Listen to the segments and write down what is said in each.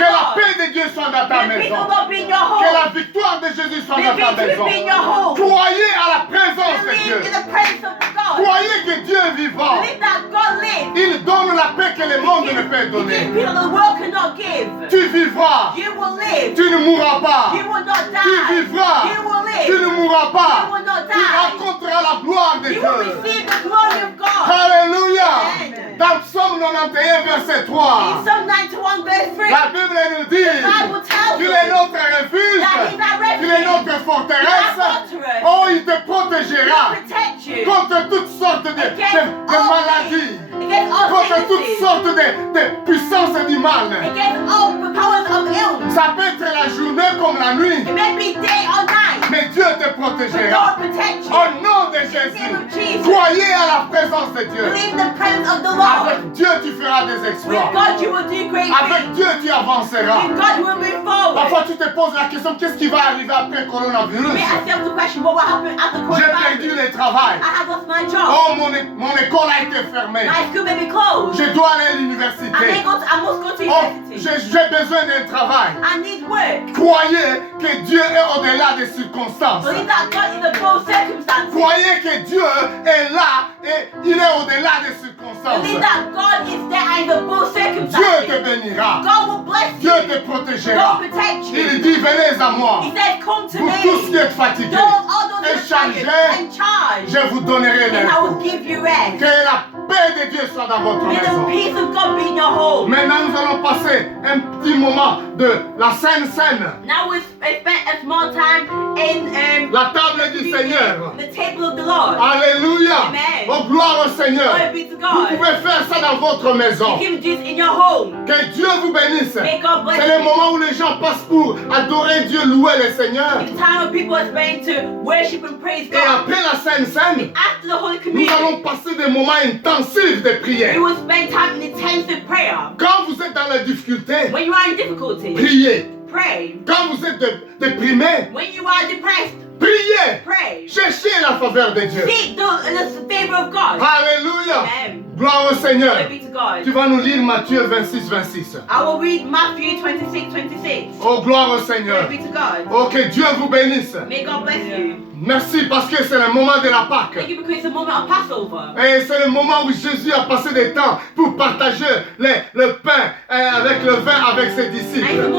Que la paix de Dieu soit dans ta maison. Que la victoire de Jésus soit dans ta maison. Croyez à la présence de Dieu. Croyez que Dieu est vivant. Il donne la paix que le monde ne peut donner. Tu vivras. Tu ne mourras pas. Tu vivras. Tu ne mourras pas. Tu rencontreras la gloire de Dieu. Alléluia. Dans Psaume 91, verset 3, la Bible nous dit qu'il est notre refuge, qu'il est notre forteresse. Oh, il te protégera contre toutes sortes de maladies, contre toutes sortes de puissances du mal. Ça peut être la journée comme la nuit, mais Dieu te protégera. Au nom de Jésus, croyez à la présence de Dieu. Avec Dieu, tu feras des exploits. Avec Dieu, tu avanceras. Parfois, tu te poses la question, qu'est-ce qui va arriver après le coronavirus? J'ai perdu le travail. Oh, mon école a été fermée. Je dois aller à l'université. Oh, j'ai besoin d'un travail. Croyez que Dieu est au-delà des circonstances. Croyez que Dieu est là et il est au-delà des circonstances. Dieu te bénira. Dieu te protégera. Il dit, venez à moi. Vous tous qui êtes fatigués et chargés, je vous donnerai le repos. Que la paix de Dieu soit dans votre maison. Maintenant, nous allons passer un petit moment de la Sainte Seine. La table du Seigneur. Alléluia. Oh, gloire au Seigneur. Vous pouvez faire ça dans votre maison. Que Dieu vous bénisse. C'est le moment où les gens passent pour adorer Dieu, louer le Seigneur. Et après la Sainte Seine, nous allons passer des moments intensifs de prière. Quand vous êtes dans la difficulté, priez. Quand vous êtes déprimé, priez. Cherchez la faveur de Dieu. Alléluia. Gloire au Seigneur. Tu vas nous lire Matthieu 26, 26. Oh, gloire au Seigneur. Oh, que Dieu vous bénisse. Merci parce que c'est le moment de la Pâque. Et c'est le moment où Jésus a passé du temps pour partager le pain avec le vin avec ses disciples.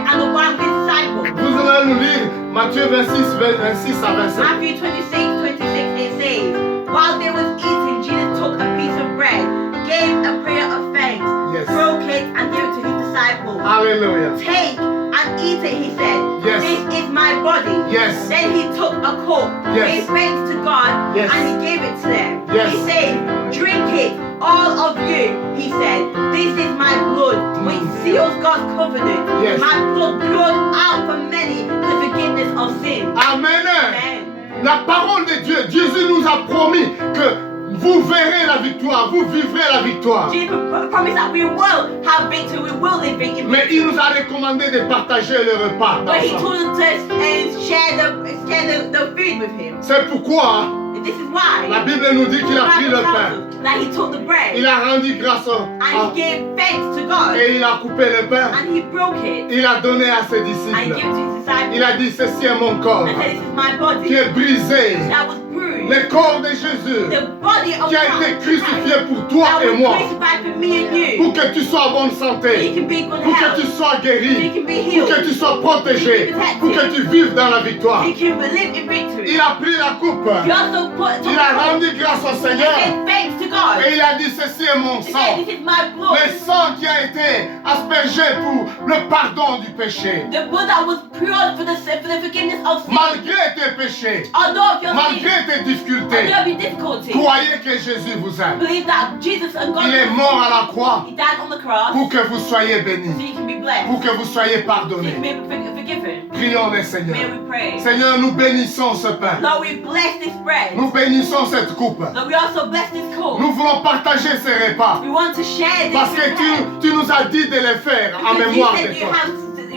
Vous allez nous lire Matthieu 26, 26 à 27. Matthew 26, 26, it says, while they was eating, Jesus took a piece of bread, gave a prayer of thanks, broke it and gave it to his disciples. Hallelujah. Take and eat it, he said. Yes. This is my body. Yes. Then he took a cup, gave thanks to God, Yes. and he gave it to them. Yes. He said, drink it, all of you. He said, this is my blood, which seals God's covenant. Yes. My blood poured out for many for forgiveness of sin. Amen. Amen. La parole de Dieu, Jésus nous a promis que vous verrez la victoire, vous vivrez la victoire. Jesus promised that we will have victory, we will live in Mais victory. il nous a recommandé de partager le repas. But he told us to share the food with him. C'est pourquoi This is why la Bible nous dit qu'il a pris the le Bible pain. tells us that he took the bread Il a rendu grâce and he gave thanks to God et il a coupé le pain. and he broke it Il a donné à ses and he disciples. gave it to his disciples Il a dit, ceci est mon corps and said, this is my qui body est brisé. that was bruised. Le corps de Jésus The body of qui a été Christ crucifié pour toi that et was moi. crucified for me and you. Pour que tu sois en bonne So santé. you can be in good Pour que health. tu sois So guéri. you can be Pour healed. que tu sois protégé. Pour que tu vives dans la victoire. So you can live in victory. Il a pris la coupe. He also Il a rendu grâce au Seigneur. and thanks to God. Et il a dit, ceci est mon He said, sang. this is my blood. Le sang qui a été aspergé pour le pardon du péché. The blood that was poured for the forgiveness of sin. Malgré tes péchés, Although of your sin, malgré tes difficultés, although of your difficulty, croyez que Jésus vous aime. believe that Jesus and God, Il est mort à la croix he died on the cross pour que vous soyez so bénis, you can be blessed, pour que vous soyez so you can pardonnés. be forgiven. Prions le May Seigneur. we pray. Seigneur, nous bénissons ce pain. Lord, we bless this bread. Nous bénissons cette coupe. Lord, we also bless this cup. Nous voulons partager ces repas. We want to share this Parce que bread. tu nous as dit de les faire en Because mémoire you de said toi.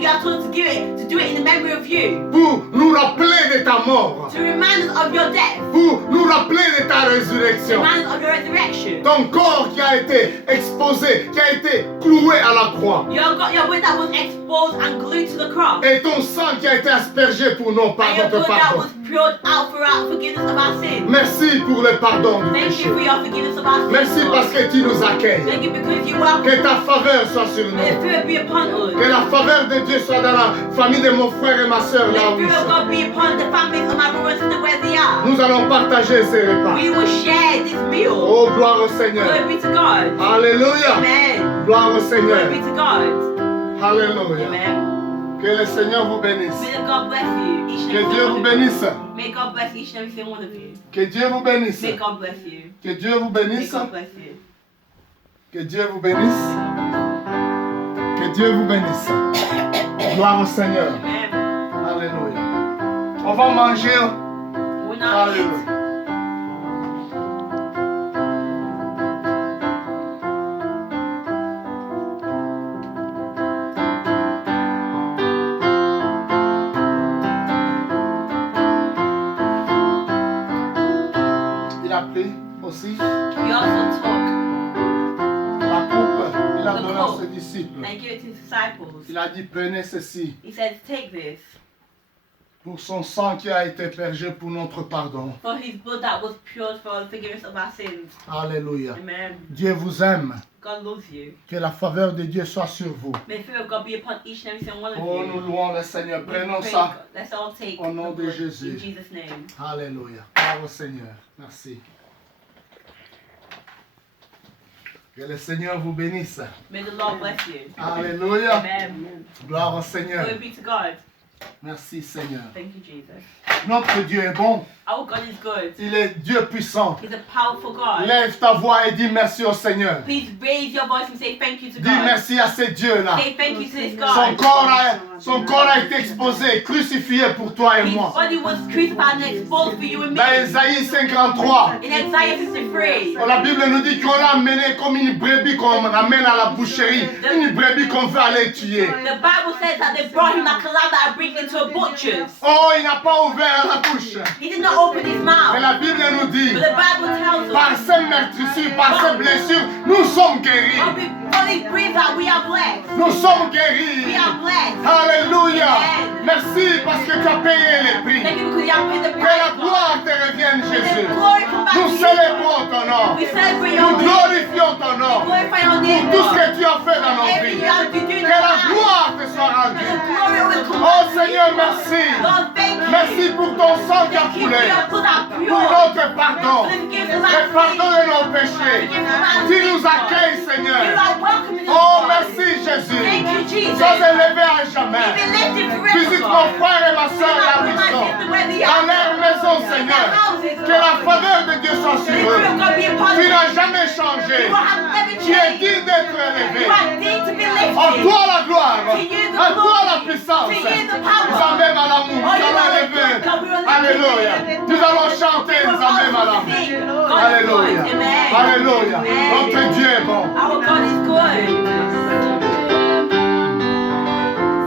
You have told us to do it in the memory of you. Pour nous rappeler de ta mort. To remind us of your death. Pour nous rappeler de ta résurrection. To remind us of your resurrection. Ton corps qui a été exposé, qui a été cloué à la croix. Your body that was exposed and glued to the cross. Et ton sang qui a été aspergé pour nos pardons. And your blood that was poured out for our forgiveness of our sins. Merci pour le pardon du Thank péché. you for your forgiveness of our sins. Merci parce que tu nous accueilles. Thank you because you welcome. Que ta faveur soit sur nous. Let the fear be upon us. Que la faveur de Dieu soit dans la famille de mon frère et ma soeur là Let où the fear of God be upon the families of my brothers and sisters where they are. nous allons partager ces repas. We will share this meal. Oh, gloire au Seigneur. Glory be to God. Alléluia. Amen. Gloire au Seigneur. Glory be to God. Alléluia. Amen. Que le Seigneur vous bénisse. May God bless you. Each and Que every Dieu one vous of you. bénisse. May God bless each and every single one of you. Que Dieu vous bénisse. May God bless you. Que Dieu vous May bénisse. God bless you. Que Dieu vous bénisse. Que Dieu vous bénisse. Gloire au Seigneur. Amen. Alléluia. On va manger. We're not Alléluia. eat. Il a pris aussi He also took la coupe. Il a The donné à cup. ses disciples. and gave it to his disciples. Il a dit, prenez ceci He said, take this pour son sang qui a été purgé pour notre pardon. for his blood that was poured for the forgiveness of our sins. Alléluia. Amen. Dieu vous aime. God loves you. Que la faveur de Dieu soit sur vous. May the fear of God be upon each and every single one of Oh, you. nous louons le Seigneur. We Prenons pray ça. God. Let's all take Au nom the de blood Jésus. in Jesus' name. Alléluia. Gloire au Seigneur. Merci. Que le Seigneur vous bénisse. May the Lord bless you. Alléluia. Amen. Gloire au Seigneur. Glory be to God. Merci Seigneur. Thank you, Jesus. Notre Dieu est bon. Our God is good. Il est Dieu puissant. He's a powerful God. Lève ta voix et dis merci au Seigneur. Please raise your voice and say thank you to Dis God. merci à ce Dieu-là. Say thank you to this Son God. corps a été exposé, crucifié pour toi et His moi. body was crucified and exposed for you and me. Dans Isaïe 53, In Isaiah 53, la Bible nous dit qu'on l'a amené comme une brebis qu'on amène à la boucherie. Une brebis qu'on veut aller tuer. the Bible says that they brought him like a lamb that are bringing into a butcher's. Oh, il n'a pas ouvert la bouche. He did not open his Mais mouth. la Bible nous dit, But the Bible tells us, par ces meurtrissures, par ces blessures, nous sommes guéris. on his breathe that we are blessed. Nous sommes We guéris. are blessed. Alléluia. Amen. Merci parce que tu as payé les prix. Thank you because you have paid the Que la price. gloire te revienne, Let Jésus. the glory come back Nous to you. célébrons ton nom. We celebrate Nous your name. glorifions ton nom. Glorify your name, Pour tout ce God. que tu as fait dans nos Everything vies. you have to do in Que our la lives. gloire te soit Let rendue. the glory will come Oh back to you. Seigneur, merci. Lord, thank you. Merci pour ton sang qui a Thank you coulé. for your blood that Pour pure. notre pardon. For the forgiveness of Le our pardon sins. de nos péchés. Tu nous accueilles, You Seigneur. are welcome in this Oh, God. merci, Jésus. Thank you, Jesus. Sois élevé à You've jamais. been lifted forever, Visite God. mon frère et ma soeur là où ils My sont. sister, where they Dans are. leur maison, Seigneur. Que la faveur de Dieu soit The sur Spirit eux. of God be upon Tu them. n'as jamais changé. You have never Tu es changed. digne d'être élevé. You are deemed to be En lifted. toi la gloire. To you the En toi la glory. puissance. To you the power. Nous en même à l'amour. Nous Oh, you allons are élever. good, God. We will lift Alléluia. you. Nous allons chanter. We Nous will en même à also l'amour. sing. God is Alléluia. good. Amen. Alléluia. Amen. Notre Dieu est bon. Our God is good.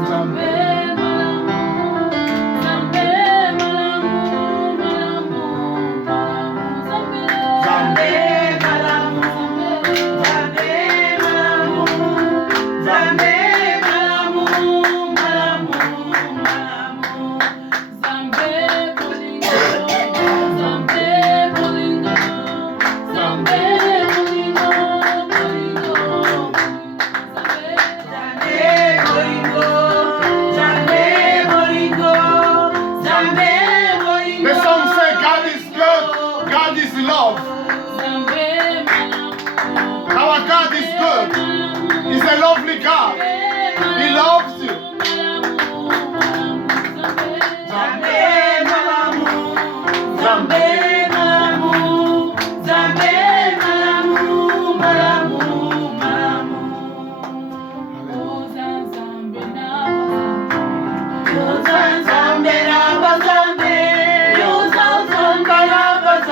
Nous en même. The song says God is good, God is love. Our God is good. He's a lovely God. He loves you.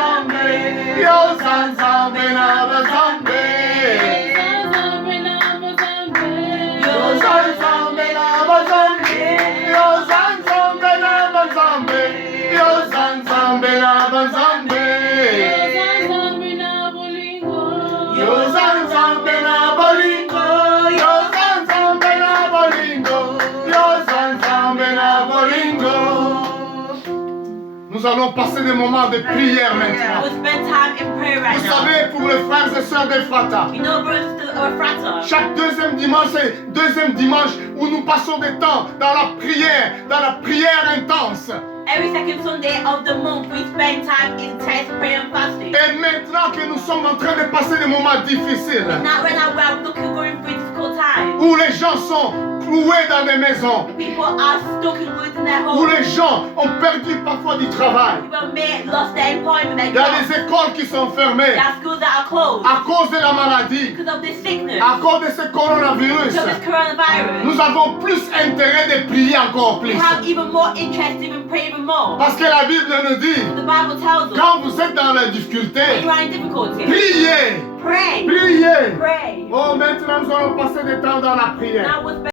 Yo, son, son, ben, abba, zombie. Yo, son, son, ben, Nous allons passer des moments de prière maintenant. We'll spend time in prayer right Vous now. savez, pour les frères et sœurs d'Ephrata, You know, brothers or Ephrata, chaque deuxième dimanche, c'est deuxième dimanche où nous passons des temps dans la prière intense. every second Sunday of the month we spend time in intense prayer and fasting. Et maintenant que nous sommes en train de passer des moments difficiles, Now, right now, we are going through difficult times. où les gens sont cloués dans des maisons, People are stuck in woods in their où homes. les gens ont perdu parfois du travail. People may lost their employment, their Il y a jobs. des écoles qui sont fermées There are schools that are closed à cause de la maladie, because of this sickness, à cause de ce coronavirus. because of this coronavirus. Nous avons plus intérêt de prier encore We plus. have even more interest in praying even more. Parce que la Bible nous dit, The Bible tells us quand vous êtes dans la when difficulté, you are in difficulty, priez, pray, priez. pray. Oh, maintenant nous allons passer du temps dans la prière. Now we'll spend